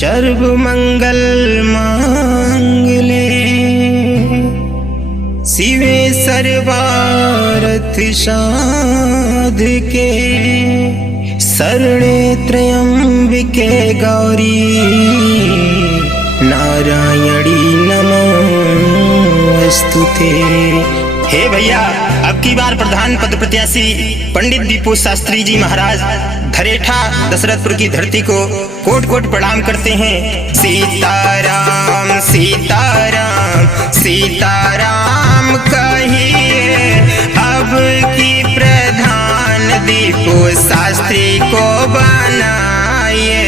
सर्व मंगल मांगले शिवे सर्वार्थ साधके शरणे त्र्यंबिके गौरी नारायणी नमोस्तुते। हे भैया, अब की बार प्रधान पद प्रत्याशी पंडित दीपू शास्त्री जी महाराज धरेठा दशरथपुर की धरती को कोट कोट प्रणाम करते हैं। सीताराम सीताराम सीताराम कहिए अब की प्रधान दीपू शास्त्री को बनाइए।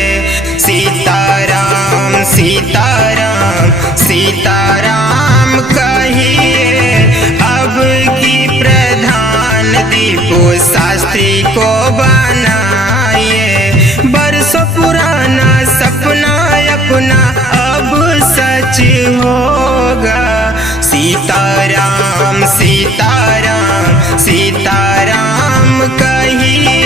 सीताराम सीताराम सीताराम कहिए अब की प्रधान दीपू शास्त्री को बनाइए। बरसों पुराना सपना अपना अब सच होगा। सीताराम सीताराम सीताराम कहिए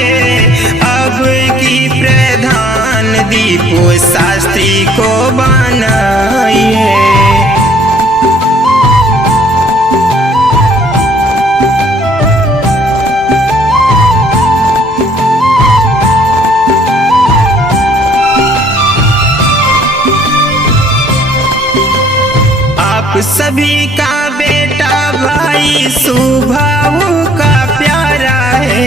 अब की प्रधान दीपू शास्त्री को बनाइए। सभी का बेटा भाई स्वभाव का प्यारा है।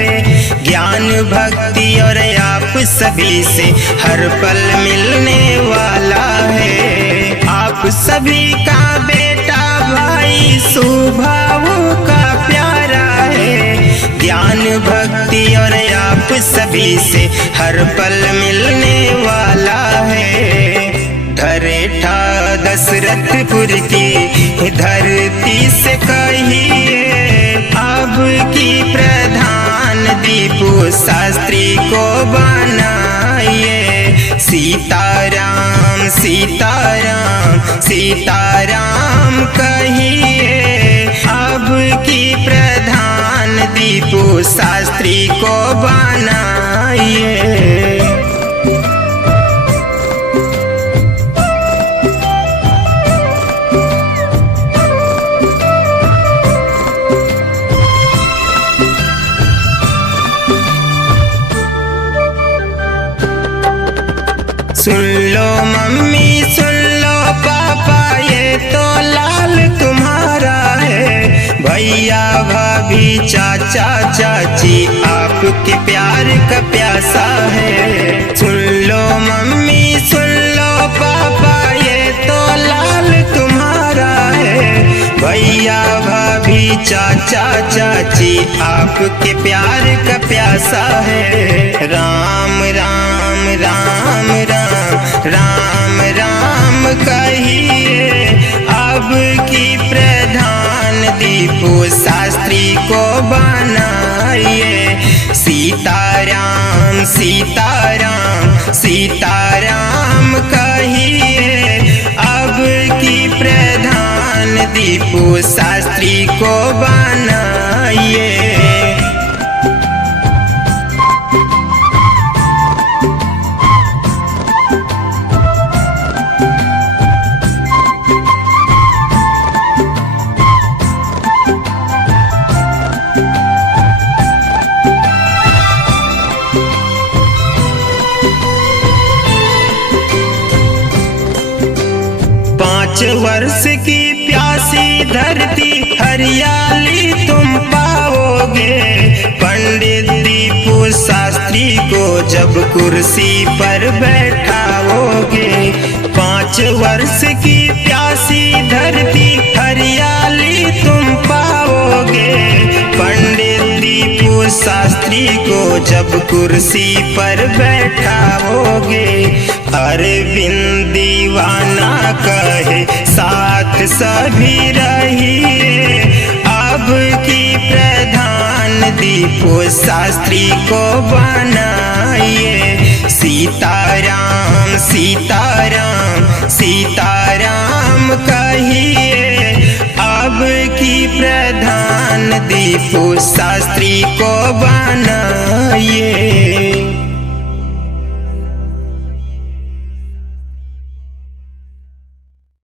ज्ञान भक्ति और आप सभी से हर पल मिलने वाला है। आप सभी का बेटा भाई स्वभाव का प्यारा है। ज्ञान भक्ति और आप सभी से हर पल मिलने वाला है। धरेठा दशरथपुर की धरती से कहिए अब की प्रधान दीपू शास्त्री को बनाइए। सीताराम सीताराम सीताराम कहिए अब की प्रधान दीपू शास्त्री को बनाइए। सुन लो मम्मी सुन लो पापा ये तो लाल तुम्हारा है। भैया भाभी चाचा चाची आपके प्यार का प्यासा है। सुन लो मम्मी सुन लो पापा ये तो लाल तुम्हारा है। भैया भाभी चाचा चाची आपके प्यार का प्यासा है। राम राम राम राम राम राम कहिए अब की प्रधान दीपू शास्त्री को बनाइए। सीताराम सीताराम सीताराम कहिए अब की प्रधान दीपू शास्त्री को बनाइए। वर्ष की प्यासी धरती हरियाली तुम पाओगे। पंडित दीपू शास्त्री को जब कुर्सी पर बैठाओगे। 5 वर्ष की प्यासी धरती हरियाली तुम पाओगे। पंडित दीपू शास्त्री को जब कुर्सी पर बैठाओगे। अरविंद दीवाना कहे साथ सभी रहिए अब की प्रधान दीपू शास्त्री को बनाइए। सीताराम सीताराम सीताराम कहिए अब की प्रधान दीपू शास्त्री को बनाइए।